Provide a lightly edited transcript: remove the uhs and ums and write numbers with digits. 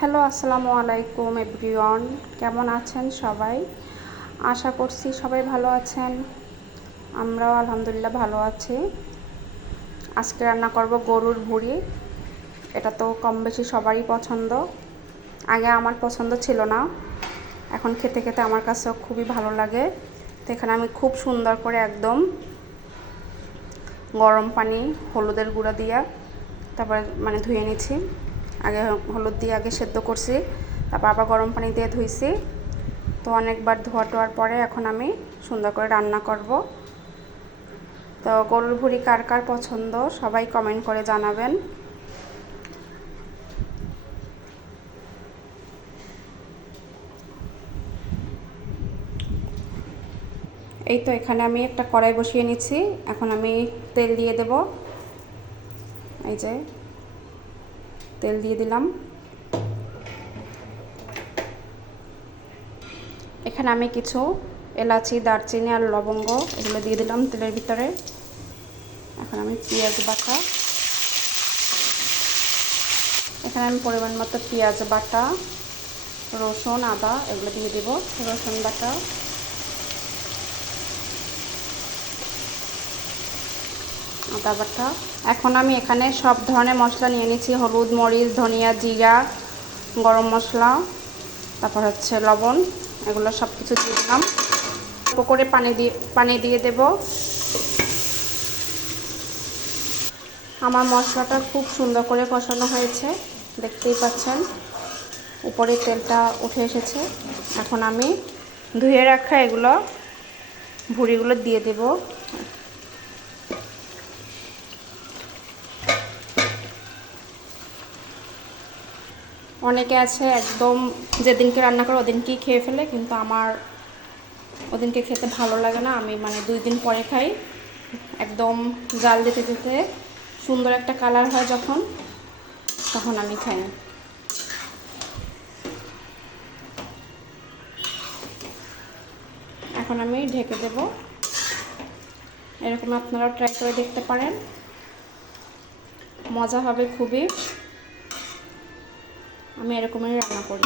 Hello, আসসালামু আলাইকুম everyone. কেমন আছেন সবাই? আশা করছি সবাই ভালো আছেন। আমরাও আলহামদুলিল্লাহ ভালো আছি। আজকে রান্না করব গরুর ভুঁড়ি। এটা তো কম বেশি সবারই পছন্দ। আগে আমার পছন্দ ছিল না, এখন খেতে খেতে আমার কাছেও খুবই ভালো লাগে। তো এখানে আমি খুব সুন্দর করে একদম গরম পানি হলুদের গুঁড়া দিয়ে তারপরে ধুয়ে নিচ্ছি। আগে হলুদ দিয়ে আগে সেদ্ধ করছি, তারপর আবার গরম পানি দিয়ে ধুইছি। তো অনেকবার ধোয়া টোয়ার পরে এখন আমি সুন্দর করে রান্না করব। তো গরুর ভুঁড়ি কার কার পছন্দ সবাই কমেন্ট করে জানাবেন। এই তো এখানে আমি একটা কড়াই বসিয়ে নিচ্ছি। এখন আমি তেল দিয়ে দেব। এই যে তেল দিয়ে দিলাম। এখানে আমি কিছু এলাচি, দারচিনি আর লবঙ্গ এগুলো দিয়ে দিলাম তেলের ভিতরে। এখন আমি পেঁয়াজ বাটা, এখানে আমি পরিমাণ মতো পেঁয়াজ বাটা, রসুন, আদা এগুলো দিয়ে দেব। রসুন বাটা, আদা বাটা। এখন আমি এখানে সব ধরনের মশলা নিয়ে নিয়েছি। হলুদ, মরিচ, ধনিয়া, জিরা, গরম মশলা, তারপর হচ্ছে লবণ, এগুলো সব কিছু দিয়ে দিলাম। অল্প করে পানি দিয়ে দেব। আমার মশলাটা খুব সুন্দর করে কষানো হয়েছে, দেখতেই পাচ্ছেন উপরে তেলটা উঠে এসেছে। এখন আমি ধুয়ে রাখা এগুলো ভুঁড়িগুলো দিয়ে দেব। অনেকে আছে একদম যেদিনকে রান্না করে ওদিনকেই খেয়ে ফেলে, কিন্তু আমার ওদিনকে খেতে ভালো লাগে না। আমি 2 দিন পরে খাই। একদম জাল দিতে দিতে সুন্দর একটা কালার হয় যখন, তখন আমি খাই। এখন আমি ঢেকে দেব। এরকম আপনারাও ট্রাই করে দেখতে পারেন, মজা হবে খুবই। আমি এরকমই রান্না করি।